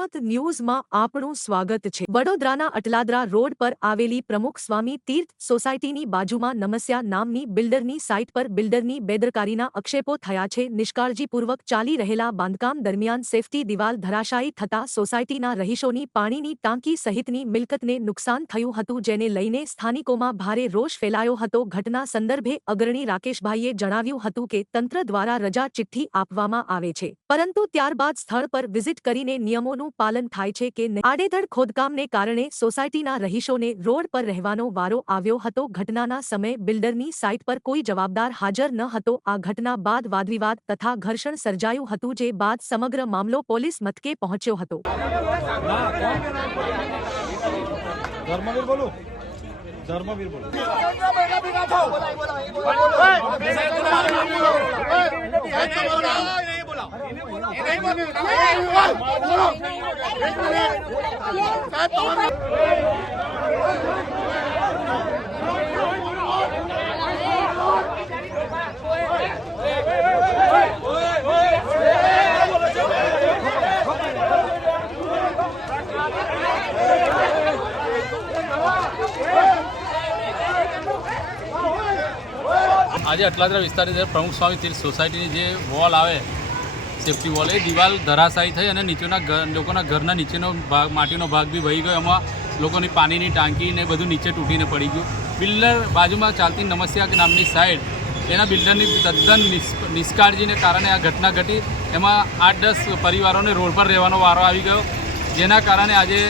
જનમત ન્યૂઝમાં આપનું સ્વાગત છે। વડોદરાના અટલાદરા રોડ પર આવેલી પ્રમુખ સ્વામી તીર્થ સોસાયટીની બાજુમાં નમસ્યા નામની બિલ્ડરની સાઇટ પર બિલ્ડરની બેદરકારીના આક્ષેપો થયા છે। નિષ્કાળજીપૂર્વક ચાલી રહેલા બાંધકામ દરમિયાન સેફટી દિવાલ ધરાશાયી થતા સોસાયટીના રહીશોની પાણીની ટાંકી સહિતની મિલકતને નુકસાન થયું હતું, જેને લઈને સ્થાનિકોમાં ભારે રોષ ફેલાયો હતો। ઘટના સંદર્ભે અગ્રણી રાકેશભાઈએ જણાવ્યું હતું કે તંત્ર દ્વારા રજા ચિઠ્ઠી આપવામાં આવે છે, પરંતુ ત્યારબાદ સ્થળ પર વિઝિટ કરીને નિયમોનું પાલન થાય છે કે નહીં। આડેધડ ખોદકામને કારણે સોસાયટીના રહીશોને રોડ પર રહેવાનો વારો આવ્યો હતો। ઘટનાના સમયે બિલ્ડરની સાઇટ પર કોઈ જવાબદાર હાજર ન હતો। આ ઘટના બાદ વાદવિવાદ તથા ઘર્ષણ સર્જાયું હતું, જે બાદ સમગ્ર મામલો પોલીસ મથકે પહોંચ્યો હતો। આજે અટલાદરા વિસ્તારની અંદર પ્રમુખ સ્વામી તીર્થ સોસાયટીની જે વોલ આવે સેફ્ટી વોલ, એ દિવાલ ધરાશાયી થઈ અને નીચેના લોકોના ઘરના નીચેનો ભાગ, માટીનો ભાગ બી વહી ગયો। એમાં લોકોની પાણીની ટાંકી ને બધું નીચે તૂટીને પડી ગયું। બિલ્ડર બાજુમાં ચાલતી નમસ્યા નામની સાઇડ, એના બિલ્ડરની તદ્દન નિષ્કાળજીને કારણે આ ઘટના ઘટી। એમાં 8-10 પરિવારોને રોડ પર રહેવાનો વારો આવી ગયો, જેના કારણે આજે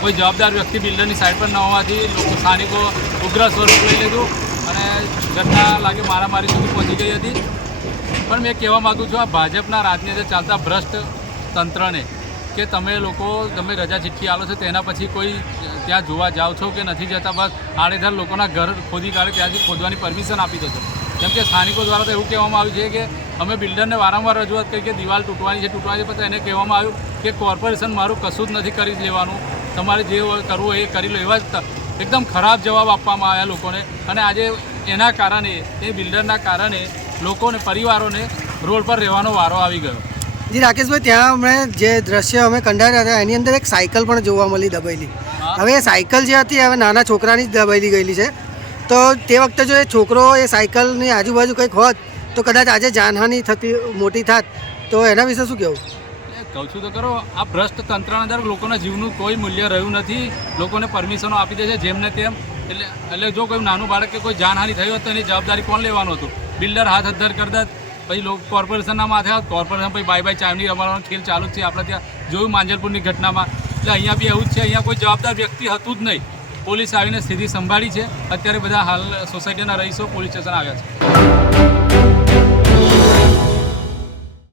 કોઈ જવાબદાર વ્યક્તિ બિલ્ડરની સાઇડ પર ન હોવાથી સ્થાનિકો ઉગ્ર સ્વરૂપ લઈ લીધું અને ઘટના લાગે મારામારી સુધી પહોંચી ગઈ હતી। પણ મેં કહેવા માગું છું આ ભાજપના રાજની અંદર ચાલતા ભ્રષ્ટ તંત્રને કે તમે રજા ચિઠ્ઠી આલો છો, તેના પછી કોઈ ત્યાં જોવા જાઓ છો કે નથી જતા, બસ આડેધડ લોકોના ઘર ખોદી કાઢે ત્યાંથી ખોદવાની પરમિશન આપી દો છો। જેમ કે સ્થાનિકો દ્વારા તો એવું કહેવામાં આવ્યું છે કે અમે બિલ્ડરને વારંવાર રજૂઆત કરી કે દિવાલ તૂટવાની છે પછી એને કહેવામાં આવ્યું કે કોર્પોરેશન મારું કશું જ નથી કરી લેવાનું, તમારે જે કરવું એ કરી લો। એવા જ એકદમ ખરાબ જવાબ આપવામાં આવ્યા લોકોને, અને આજે એના કારણે, એ બિલ્ડરના કારણે લોકોને, પરિવારોને રોડ પર રહેવાનો વારો આવી ગયો। જી રાકેશભાઈ, ત્યાં હમણાં જે દ્રશ્ય અમે કંડાર્યા હતા એની અંદર એક સાયકલ પણ જોવા મળી દબાયેલી। હવે એ સાયકલ જે હતી હવે નાના છોકરાની જ દબાયેલી ગયેલી છે, તો તે વખતે જો એ છોકરો એ સાયકલની આજુબાજુ કંઈક હોત તો કદાચ આજે જાનહાનિ થતી મોટી થાત, તો એના વિશે શું કહેવું? કહું છું તો કરો, આ ભ્રષ્ટ તંત્રના અંદર લોકોના જીવનું કોઈ મૂલ્ય રહ્યું નથી। લોકોને પરમિશનો આપી દે છે જેમને તેમ। એટલે જો કોઈ નાનું બાળક કે કોઈ જાનહાનિ થઈ હોત તો એની જવાબદારી કોણ લેવાનું હતું? બિલ્ડર હાથ અદ્ધર કરતા પછી કોર્પોરેશનના માથે હોત, કોર્પોરેશન પછી બાય ચાવની રમવાનો ખેલ ચાલુ જ છે। આપણે ત્યાં જોયું માંજલપુરની ઘટનામાં, એટલે અહીંયા બી એવું જ છે। અહીંયા કોઈ જવાબદાર વ્યક્તિ હતું જ નહીં। પોલીસ આવીને સ્થિતિ સંભાળી છે। અત્યારે બધા હાલ સોસાયટીના રહીશો પોલીસ સ્ટેશન આવ્યા છે।